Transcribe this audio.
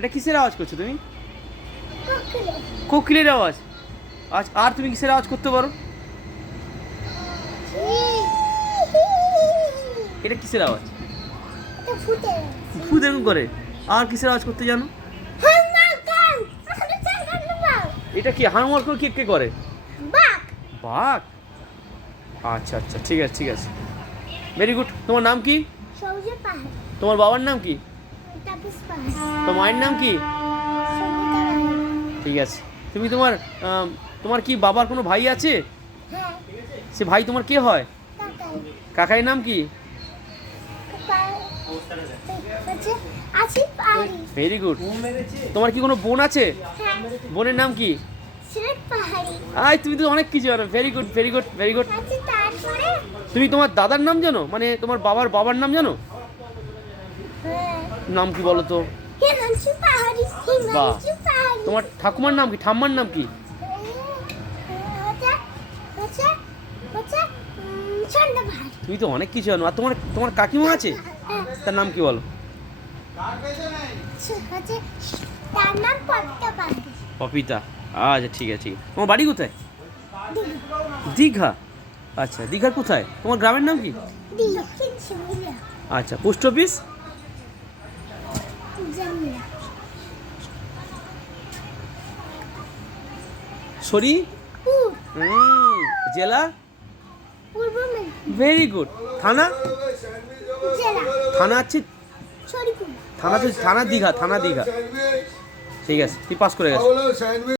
এটা কিসের আওয়াজ করছো তুমি? কোকিলের আওয়াজ। আচ্ছা, আর তুমি কিসের আওয়াজ করতে পারো? এটা কিসের আওয়াজ? ভূত এরকম করে। আর কিসের আওয়াজ করতে জানো? এটা কি হাড়মার করে কে করে? বাঘ। আচ্ছা আচ্ছা, ঠিক আছে ঠিক আছে, ভেরি গুড। তোমার নাম কি? তোমার বাবার নাম কি? তোমার মায়ের নাম কি? ঠিক আছে। তুমি তোমার কি বাবার কোনো ভাই আছে? সে ভাই তোমার কে হয়? কাকার নাম কি? Very good. তোমার কি কোনো বোন আছে? বোনের নাম কি? আয়, তুমি তো অনেক কিছু জানো। Very good very good very good. তুমি তোমার দাদার নাম জানো? মানে তোমার বাবার নাম জানো? নাম কি বলো তো? বাহ। তোমার ঠাকুমার নাম কি? ঠাম্মার নাম কি? তুমি তো অনেক কিছু জানো। আর তোমার কাকিমা আছে? তার নাম কি বলো? পপিতা। আচ্ছা ঠিক আছে ঠিক আছে। তোমার বাড়ি কোথায়? দীঘা। আচ্ছা, দীঘার কোথায়? তোমার গ্রামের নাম কি? আচ্ছা, পোস্ট অফিস? সরি। জেলা? Very good. থানা? থানা আছে? থানা দীঘা। ঠিক আছে, তুই পাস করে গেছ।